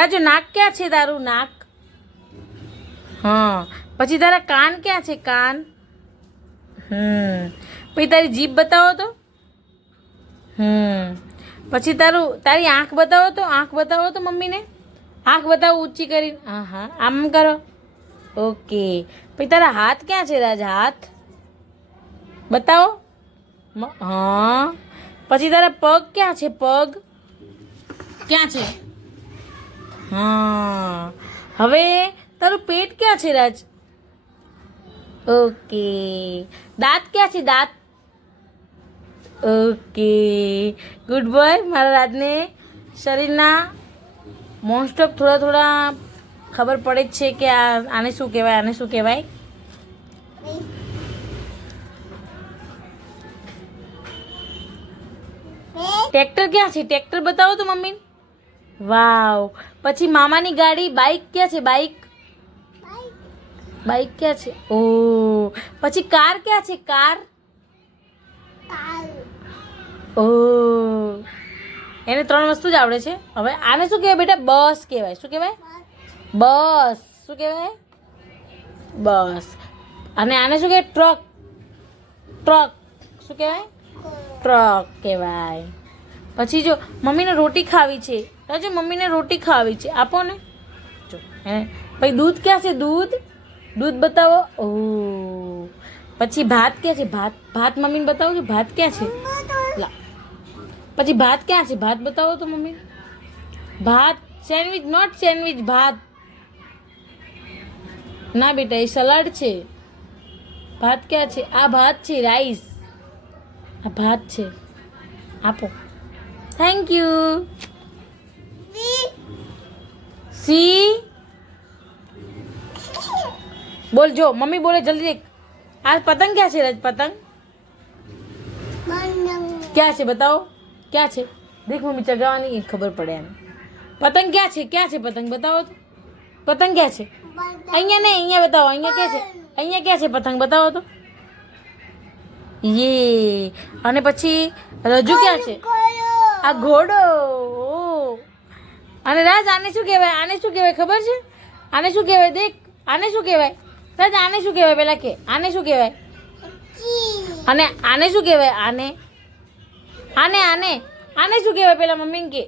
રાજુ નાક ક્યાં છે તારું નાક? હા. પછી તારા કાન ક્યાં છે કાન? પછી તારી જીભ બતાવો તો. પછી તારી આંખ બતાવો તો. આંખ બતાવો તો મમ્મીને. આંખ બતાવો ઊંચી કરીને. હા હા આમ કરો. ઓકે. પછી તારા હાથ ક્યાં છે રાજ? હાથ બતાવો. હા. પછી તારા પગ ક્યાં છે? પગ ક્યાં છે? હા. હવે તારું પેટ ક્યાં છે રાજ? ઓકે. દાંત ક્યાં છે? દાંત. Okay good boy. મારા રાજને શરીરના મોસ્ટ ઓફ થોડા ખબર પડે જ છે કે આને શું કહેવાય, આને શું કહેવાય. ટ્રેક્ટર ક્યાં છે? ટ્રેક્ટર બતાવો તો મમ્મી. વાવ. પછી મામાની ગાડી બાઇક ક્યાં છે? બાઇક. બાઇક ક્યાં છે? ઓ. પછી કાર ક્યાં છે? કાર. ઓ. એને 3 વસ્તુ જ આવડે છે. હવે આને શું કહેવાય બેટા? બસ કહેવાય. શું કહેવાય? બસ. શું કહેવાય? બસ. અને આને શું કહેવાય? ટ્રક. ટ્રક. શું કહેવાય? ટ્રક કહેવાય. પછી જો મમ્મીને રોટી ખાવી છે. જો મમ્મીને રોટી ખાવી છે, આપો ને. જો પછી દૂધ ક્યાં છે? દૂધ. દૂધ બતાવો. ઓ. પછી ભાત ક્યાં છે? ભાત. ભાત મમ્મીને બતાવો કે ભાત ક્યાં છે. લા. પછી ભાત ક્યાં છે? ભાત બતાવો તો મમ્મી. ભાત. Sandwich not sandwich. ભાત ના બેટા એ સલાડ છે. ભાત ક્યાં છે? આ ભાત છે. રાઈસ. આ ભાત છે. આપો. Thank you. સી. બોલ જો મમ્મી બોલે જલ્દી. આ પતંગ ક્યાં છે રાજ? પતંગ ક્યાં છે? બતાવો ક્યાં છે. દેખ મમ્મી ચગાવવાની ખબર પડે એમ. પતંગ ક્યાં છે? ક્યાં છે પતંગ? બતાવો તો. પતંગ ક્યાં છે? અહીંયા નહીં, અહીંયા બતાવો. અહીંયા ક્યાં છે? અહીંયા ક્યાં છે પતંગ? બતાવો તો. યે. અને પછી રજુ ક્યાં છે? આ ઘોડો. અને રાજ આને શું કહેવાય? આને શું કહેવાય ખબર છે? આને શું કહેવાય? દેખ આને શું કહેવાય રાજ? આને શું કહેવાય પેલા કે? આને શું કહેવાય? અને આને શું કહેવાય? આને આને આને આને શું કહેવાય પેલા મમ્મીને કે?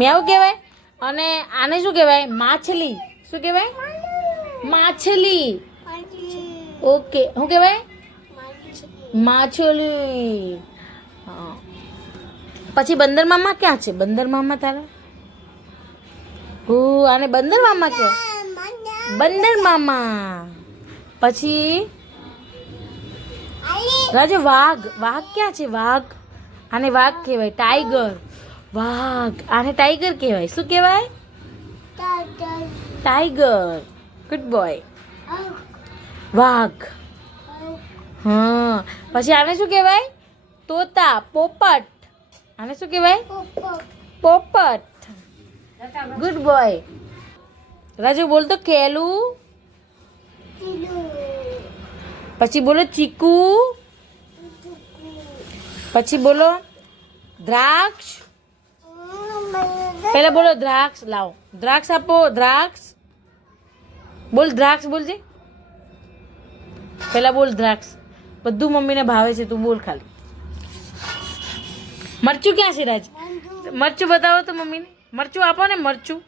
મેવ કહેવાય. અને આને શું કહેવાય? માછલી. શું કહેવાય? માછલી. ઓકે. શું કહેવાય? માછલી. હા. પછી બંદર મામા ક્યાં છે? બંદર મામા તારા. આને બંદર મામા કે? બંદર મામા. પછી રાજુ વાઘ. વાઘ ક્યાં છે? વાઘ. આને વાઘ કહેવાય. ટાઈગર. વાઘ. આને ટાઈગર કહેવાય. શું કહેવાય? ટાઈગર. Good boy. વાઘ. હા. પછી આને શું કહેવાય? તોતા. પોપટ. આને શું કહેવાય? પોપટ. Good boy. રાજુ બોલ તો કેલું. પછી બોલો ચીકુ. પછી બોલો દ્રાક્ષ. પહેલા બોલો દ્રાક્ષ. લાવો દ્રાક્ષ આપો. દ્રાક્ષ બોલ. દ્રાક્ષ બોલજે પહેલા. બોલ દ્રાક્ષ. બધું મમ્મીને ભાવે છે. તું બોલ ખાલી. મરચું ક્યાં છે રાજ? મરચું બતાવો તો મમ્મીને. મરચું આપો ને. મરચું.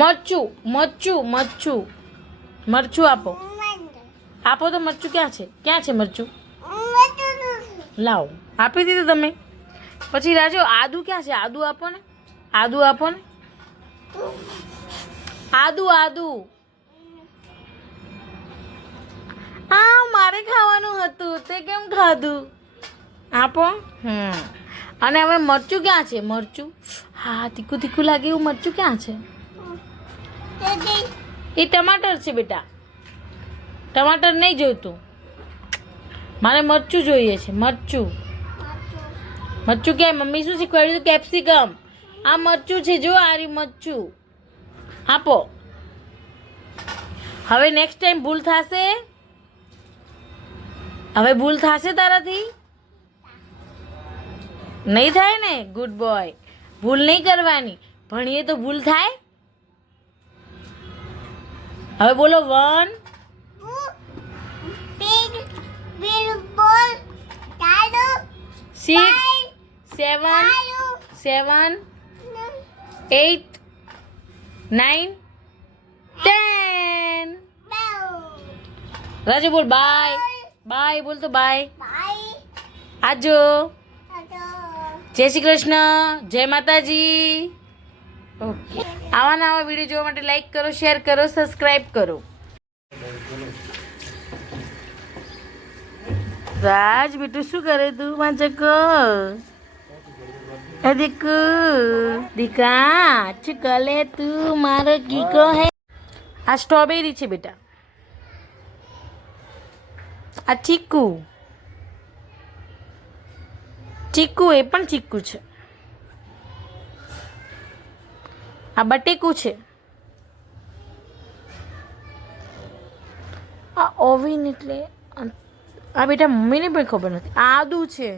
મરચું. મરચું. મરચું. મરચું આપો. આપો તો. મરચું ક્યાં છે? ક્યાં છે મરચું? લાવો. આપી દીધું તમે. પછી રાજુ આદુ ક્યાં છે? આદુ આપો ને. આદુ આપો ને. આદુ. આદુ. આ મારે ખાવાનું હતું તે કેમ ખાધું? આપો. અને હવે મરચું ક્યાં છે? મરચું. હા તીખું તીખું લાગે એવું મરચું ક્યાં છે? એ ટમાટર છે બેટા. ટમાટર નહીં જોઈતું. મારે મરચું જોઈએ છે. મરચું. મરચું ક્યાં? મમ્મી શું શીખવાડ્યું? કેપ્સિકમ. આ મરચું છે જો. આ રહ્યું મરચું. આપો. હવે નેક્સ્ટ ટાઈમ ભૂલ થશે. હવે ભૂલ થશે તારાથી? નહીં થાય ને. Good boy. ભૂલ નહીં કરવાની. ભણીએ તો ભૂલ થાય. હવે બોલો 1 6 7 7 8 9 10. રાજુ બોલ બાય. બાય બોલ તો બાય. આજો. જય શ્રી કૃષ્ણ. જય માતાજી. ઓકે. આવા નવા વિડીયો જોવા માટે લાઈક કરો, શેર કરો, સબસ્ક્રાઈબ કરો. રાજ બેટું શું કરે તું વાંચક? દીકુ દીકા ચકલે તું મારો કીકો હે. આ સ્ટ્રોબેરી છે બેટા. આ ચીકુ. ચીકુ એ પણ ચીકુ છે. આ બટેકું છે. આ ઓવિન એટલે આ બેટા મમ્મીને પણ ખબર નથી. આ આદુ છે.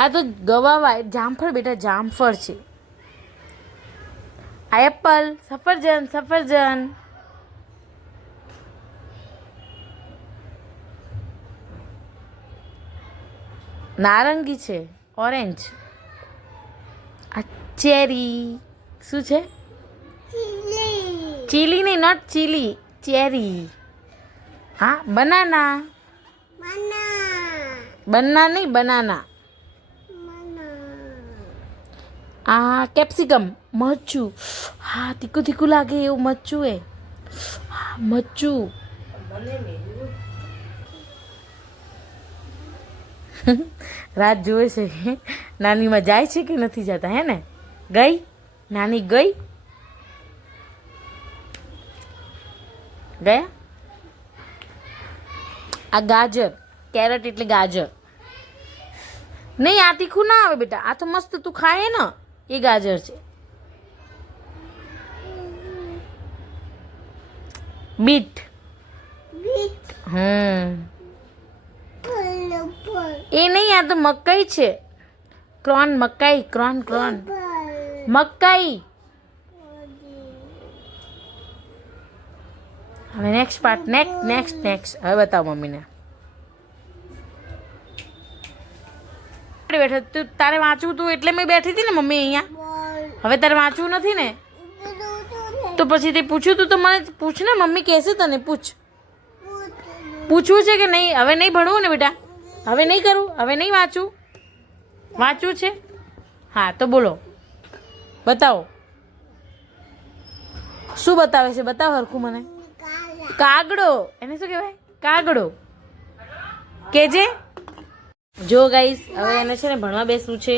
આ તો ગવાવા જામફળ બેટા જામફળ છે. આ એપલ. સફરજન સફરજન. નારંગી છે. ઓરેન્જ. આ ચેરી. શું છે? ચીલી નહીં, નોટ ચીલી, ચેરી. હા બનાના. બના નહીં બનાના. આ કેપ્સિકમ. મરચું. હા તીખું તીખું લાગે એવું મરચું એ. હા મરચું. રાત જોવે છે નાનીમાં જાય છે કે નથી જતા. હે ને ગઈ નાની ગઈ ગયા. આ ગાજર. કેરેટ એટલે ગાજર નહીં. આ તીખું ના આવે બેટા. આ તો મસ્ત તું ખાય ને એ ગાજર છે. બીટ. એ નહીં. આ તો મકાઈ છે. ક્રોન મકાઈ. ક્રોન ક્રોન મકાઈ. હવે નેક્સ્ટ પાર્ટ. નેક્સ્ટ. હવે બતાવો મમ્મીને. બેઠો તું. તારે વાંચવું તું એટલે મેં બેઠી હતી ને મમ્મી અહીંયા. હવે તારે વાંચવું નથી ને તો પછી તે પૂછ્યું તું તો મને પૂછ ને. મમ્મી કહેશે તને. પૂછવું છે કે નહીં? હવે નહીં ભણવું ને બેટા. હવે નહીં કરું. હવે નહીં વાંચવું. વાંચવું છે. હા તો બોલો બતાવો. શું બતાવે છે? બતાવો હરખું મને. કાગડો. એને શું કહેવાય? કાગડો. કેજે. જો ગાઈસ હવે એને છે ને ભણવા બેસવું છે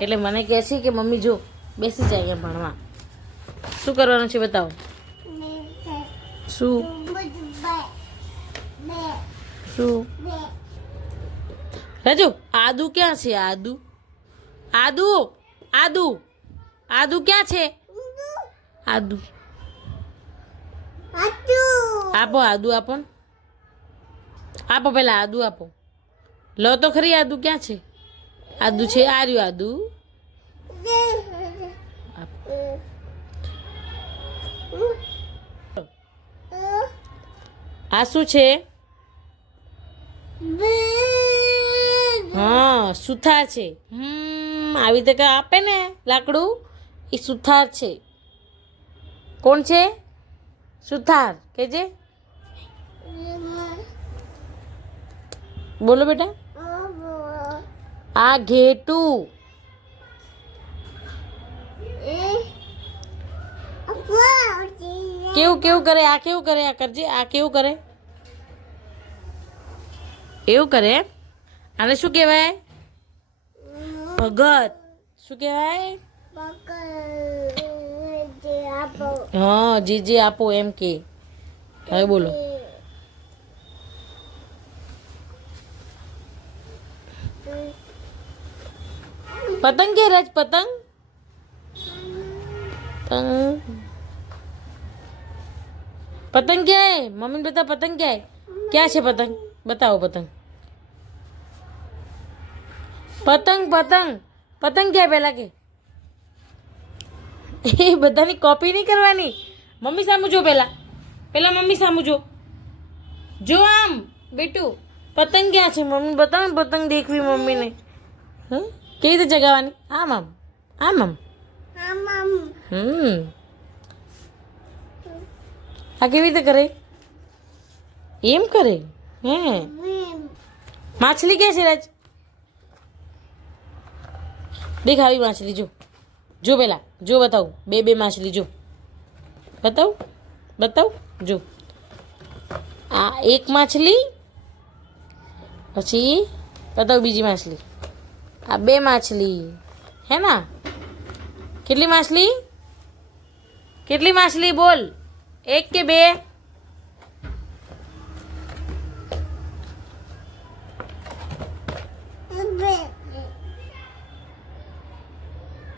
એટલે મને કહે છે કે મમ્મી જો બેસી જાય અહીંયા ભણવા. શું કરવાનું છે બતાવો. શું શું રાજુ? આદુ ક્યાં છે? આદુ આદુ આદુ આદુ ક્યાં છે? આદુ આપો. આદુ આપો. આપો પેલા આદુ આપો. લો તો ખરી. આદુ ક્યાં છે? આદુ છે. આ રહ્યું આદુ. આ શું છે? હા સુથાર છે. આવી રીતે આપે ને લાકડું એ સુથાર છે. કોણ છે? સુથાર. કેજે. બોલો બેટા. આ ઘેટું. કેવું કેવું કરે? આ કેવું કરે? આ કરજે. આ કેવું કરે? એવું કરે. આને શું કહેવાય? ભગત. શું કહેવાય? હા જે આપો એમ કે. હવે બોલો. પતંગ કે રાજ? પતંગ. પતંગ क्या है? मम्मी बता पतंग क्या है? क्या है पतंग? बताओ पतंग. પતંગ પતંગ પતંગ ક્યાં પહેલા કે એ બધાની કોપી નહીં કરવાની. મમ્મી સામું જો પહેલા મમ્મી સામું જો આમ બેટુ પતંગ ક્યાં છે મમ્મી બતાવો ને પતંગ દેખવી મમ્મીને. કેવી રીતે જગાવવાની આમ આમ આમ આમ આ કેવી રીતે કરે એમ કરે હે માછલી ક્યાં છે રાજ દેખ આવી માછલી જો પેલા જો બતાવું બે માછલી જો બતાવ જો આ એક માછલી પછી બતાવ બીજી માછલી આ બે માછલી હે ના કેટલી માછલી બોલ એક કે બે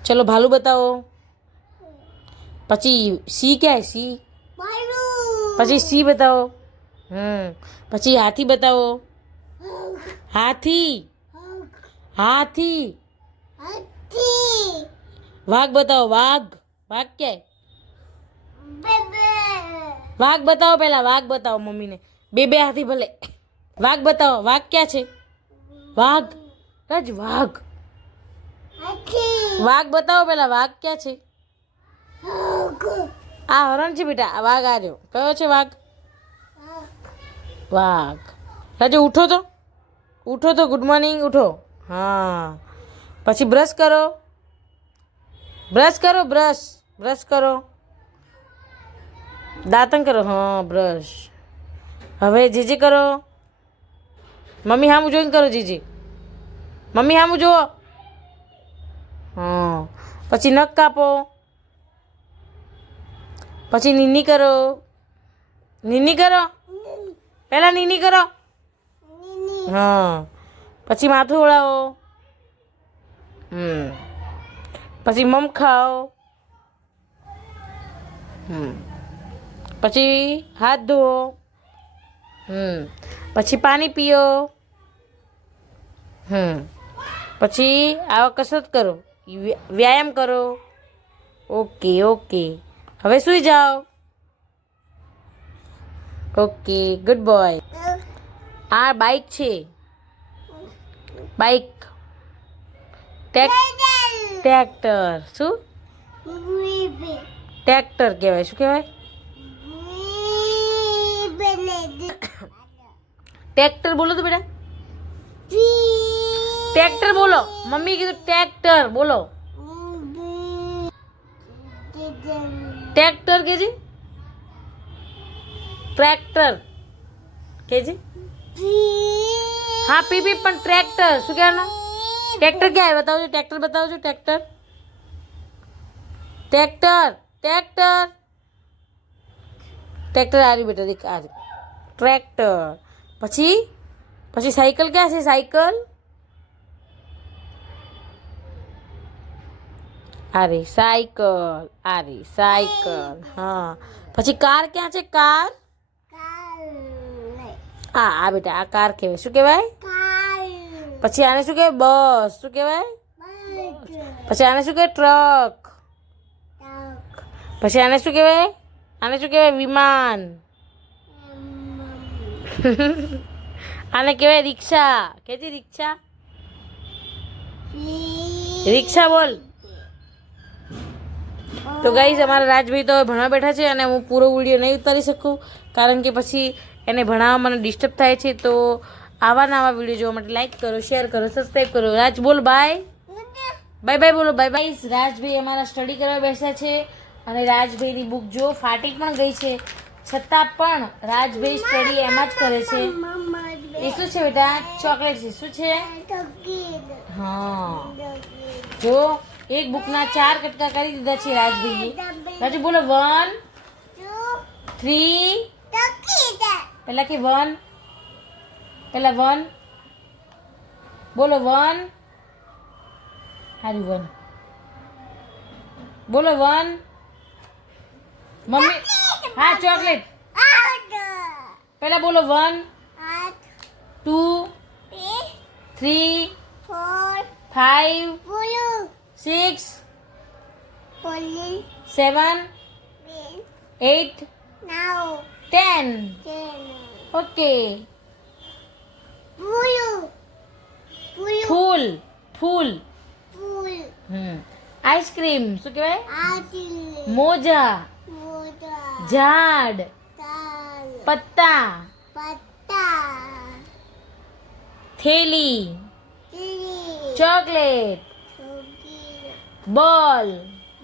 चलो भालू बताओ પછી સી क्या है सी પછી સી बताओ પછી हाथी बताओ हाथी वाघ बताओ वाघ क्या है वाघ बताओ पहला वाघ बताओ मम्मी ने बे हाथी भले वाघ बताओ वाघ क्या है वाघ रज वाघ वाघ बताओ पहला वाघ क्या है आ हरण છે બેટા આ વાઘ આ રહ્યો કયો છે વાઘ રાજુ ઉઠો તો ગુડ મોર્નિંગ ઉઠો હા પછી બ્રશ કરો બ્રશ કરો દાંતણ કરો હા બ્રશ હવે જીજી કરો મમ્મી હામું જોઈને કરો જીજી મમ્મી હામું જુઓ હા પછી નખ કાપો પછી નીની કરો પહેલા નીની કરો હા પછી માથું ઓળાવો પછી મમ ખાઓ પછી હાથ ધોવો પછી પાણી પીઓ પછી આવા કસરત કરો વ્યાયામ કરો ઓકે હવે સૂઈ જાઓ ઓકે ગુડ બોય આ બાઇક છે ટ્રેક્ટર શું ટ્રેક્ટર કહેવાય શું કહેવાય ટ્રેક્ટર બોલો તો બેટા ટ્રેક્ટર બોલો મમ્મી કીધું ટ્રેક્ટર બોલો ટ્રેક્ટર કે છે ટ્રેક્ટર કે છે હા પી પણ ટ્રેક્ટર શું કહેવાનું ટ્રેક્ટર ક્યાં આવે બતાવજો ટ્રેક્ટર આ રહ્યું બેટા દેખ આ ટ્રેક્ટર પછી સાયકલ ક્યાં છે સાયકલ આ રે સાયકલ હા પછી કાર ક્યાં છે કાર આ બેટા આ કાર કહેવાય શું કહેવાય પછી આને શું કહેવાય બસ શું કહેવાય પછી આને શું કહેવાય ટ્રક પછી આને શું કહેવાય વિમાન આને કહેવાય રિક્ષા કેતી રિક્ષા બોલ તો ગાઈઝ અમારા રાજભાઈ તો ભણવા બેઠા છે અને હું પૂરો વિડીયો નહીં ઉતારી શકું કારણ કે પછી એને ભણાવવા મને ડિસ્ટર્બ થાય છે તો આવા નવા વિડીયો જોવા માટે લાઈક કરો શેર કરો સબસ્ક્રાઈબ કરો રાજ બોલ બાય બોલો બાય રાજભાઈ અમારા સ્ટડી કરવા બેસ્યા છે અને રાજભાઈની બુક જો ફાટી પણ ગઈ છે છતાં પણ રાજભાઈ સ્ટડી એમાં જ કરે છે એ શું છે બેટા ચોકલેટ છે શું છે હા જો એક બુકના 4 કટકા કરી દીધા છે રાજભાઈએ રાજુ બોલો 1 2 3 પહેલા કે 1 બોલો 1 હારી 1 બોલો 1 મમ્મી હા ચોકલેટ પહેલા બોલો 1 2 3 4 5 Blue. 6 Pulling. 7 Green. 8 Now. 10 Ten. Okay Blue. Blue. ફૂલ ફૂલ Full. આઈસ્ક્રીમ શું કહેવાય Artillery. મોજા Water. ઝાડ Tall. પત્તા Pata. થેલી Tree. Chocolate Cookie. Ball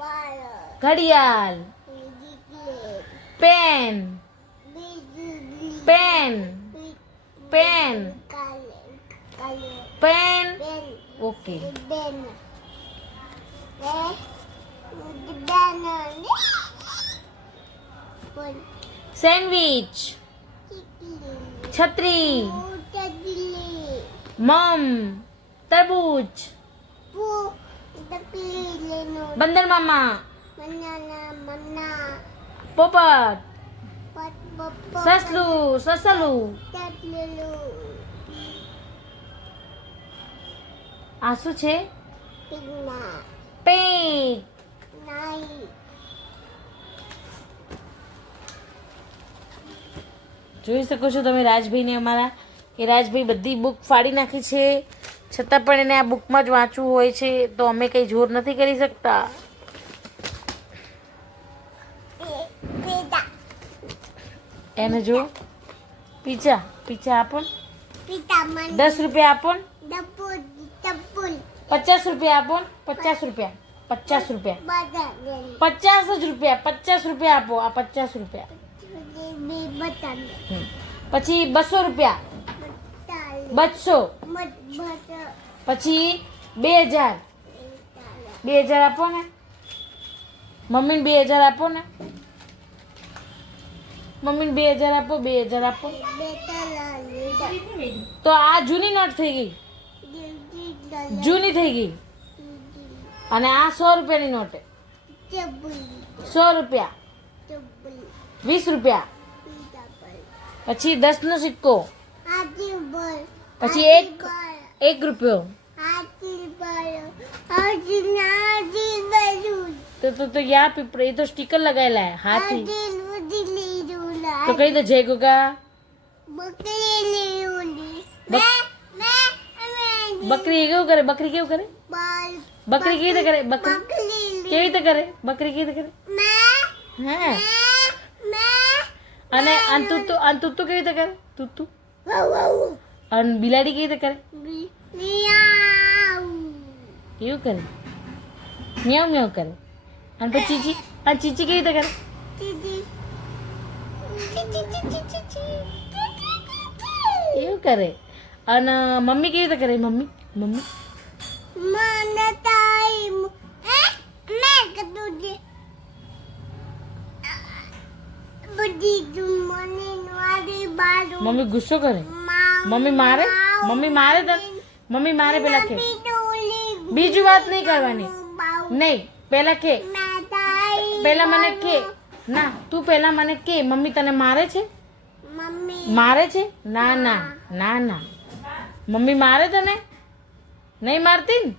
Ball. ઘડિયાળ Ridiculous. Pen Busy. Pen pen Color. Color. Pen Pen. Okay Ben. Banana. One. સેન્ડવિચ Chicken. છત્રી Tadili. મમ તરબૂચ Poo. The pilino. બંદર મામા Banana. Mana. પોપટ Pot. Pot. સસલું સસલું Tadulu. આ શું છે Pigna. Pack Nai. જોઈ શકો છો તમે રાજભાઈને અમારા કે રાજભાઈ બધી બુક ફાડી નાખી છે છતાં પણ એને આ બુકમાં જ વાંચવું હોય છે તો અમે કંઈ જોર નથી કરી શકતા Pida. એને જો પીઝા પીઝા આપો ને. Pita man. 10 રૂપિયા આપો ને. Dapul. Dapul. 50 રૂપિયા આપો ને. 50 રૂપિયા 50 રૂપિયા Badan. 50 જ રૂપિયા 50 રૂપિયા આપો આ 50 રૂપિયા Batan. પછી 200 રૂપિયા Batal. 200 Mat butter. પછી 2000 2000 આપો ને મમ્મીને 2000 આપો ને મમ્મીને 2000 આપો 2000 આપો Betal. તો આ જૂની નોટ થઈ ગઈ જૂની થઈ ગઈ અને આ 100 રૂપિયાની નોટ છે. Double. 100 રૂપિયા Double. 20 રૂપિયા Double. પછી 10 નો સિક્કો Adibal. પછી 1 રૂપિયો Adibal. Adibal. તો યા પીપળે એ તો સ્ટીકર લગાવેલા હે હાથી Adibal. તો કહી દો જય ગોગા બકરી કેવું કરે બકરી કેવું કરે બકરી કેવી રીતે કરે બકરી કેવી રીતે કરે બકરી કેવી રીતે કરે હા અને તુત્તુ કેવી રીતે કરે તુત્તુ અને બિલાડી કેવી રીતે કરે કેવું કરે મ્યાઉ મ્યાઉ કરે અને પછી ચીચી કેવી રીતે કરે એવું કરે અને મમ્મી કેવી રીતે કરે મમ્મી મમ્મી મમ્મી ગુસ્સો કરે મમ્મી મારે તને મમ્મી મારે પેલા કે બીજું વાત નહીં કરવાની નહીં પેલા કે પેલા મને કે ના તું પેલા મને કે મમ્મી તને મારે છે મારે છે ના ના ના ના મમ્મી મારે તને નહીં મારતી ને